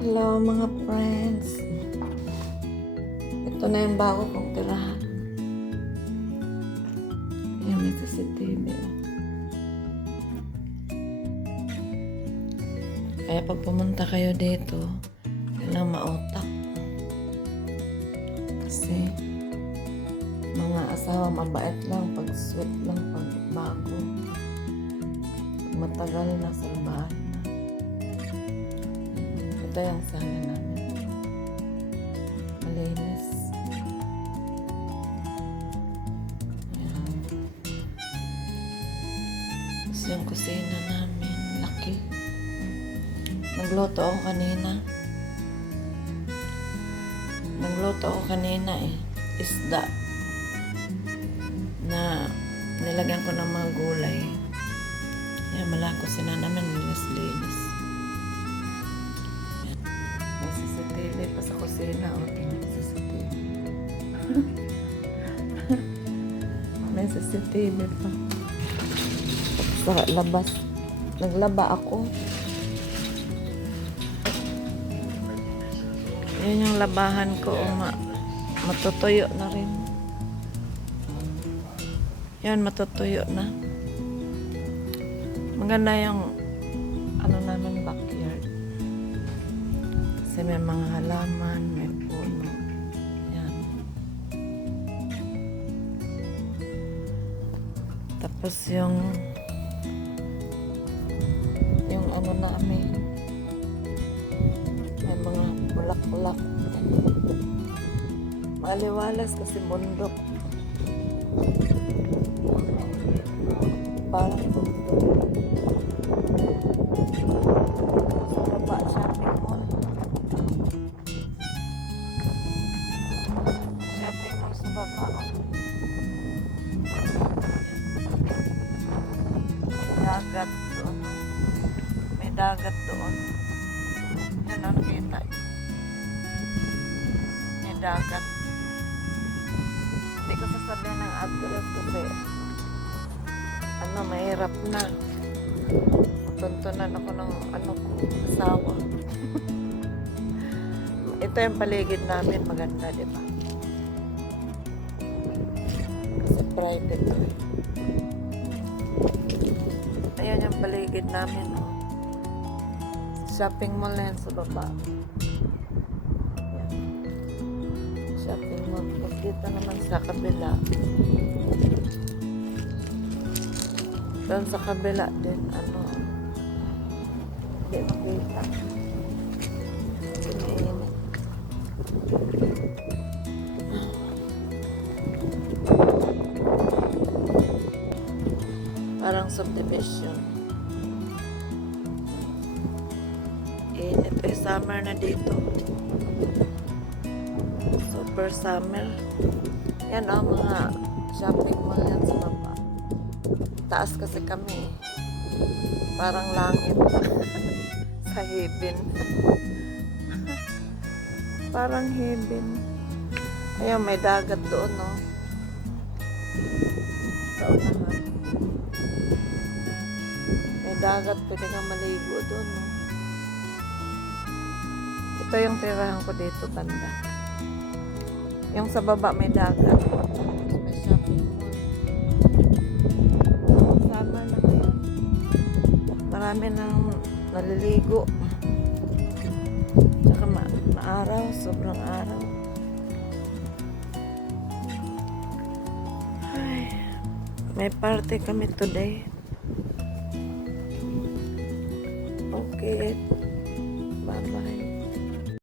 Hello mga friends. Ito na yung bago kong tirahan. Ayan, may CCTV. Kaya pag pumunta kayo dito, kailangan mautak. Kasi mga asawa mabait lang, pag sweet lang, pag bago. Pag matagal na, salbahan na. Ito yung sala namin. Malinis. Ayan. Tapos yung kusina namin, laki. Nagluto ako kanina eh. Isda. Na nilagyan ko ng mga gulay. Ayan, malaki kusina namin, linis-linis. May CCTV pa sa kusina. O, may CCTV. May CCTV pa. Sa labas. Naglaba ako. Yan yung labahan ko. Matutuyo na rin. Yan, matutuyo na. Maganda yung namin backyard. Kasi may mga halaman, may puno. Yan. Tapos yung namin, may mga bulak-bulak. Maliwalas kasi bundok. Parang bundok. Sa baba, shopping mall. Shopping mall sa baba. Dagat doon. May dagat doon. Yan ang kita. May dagat. Hindi ko sasabihin ng address kasi mahirap na. Matuntunan ako ng ko, asawa. Ito yung paligid namin, maganda, di ba? Kasi private to eh. Ayan yung paligid namin, oh. Shopping mall na yan sa baba. Ayan. Shopping mall. Tapos dito naman sa kabila. Doon sa kabila din, hindi makita. Mainit. Parang subdivision. Init eh, summer na dito. Super summer. Yan mga shopping mall yan sa baba. Taas kasi kami. Parang langit. Sa heaven. Parang heaven. Ayun, may dagat doon, no? Sa unahan. May dagat, pwede kang maligo doon, no? Ito yung tirahan ko dito, banda. Yung sa baba may dagat. May shopping mall. Summer na ngayon. Marami nang naliligo. Tsaka maaraw, sobrang araw. Ay, may party kami today. Okay. Bye-bye.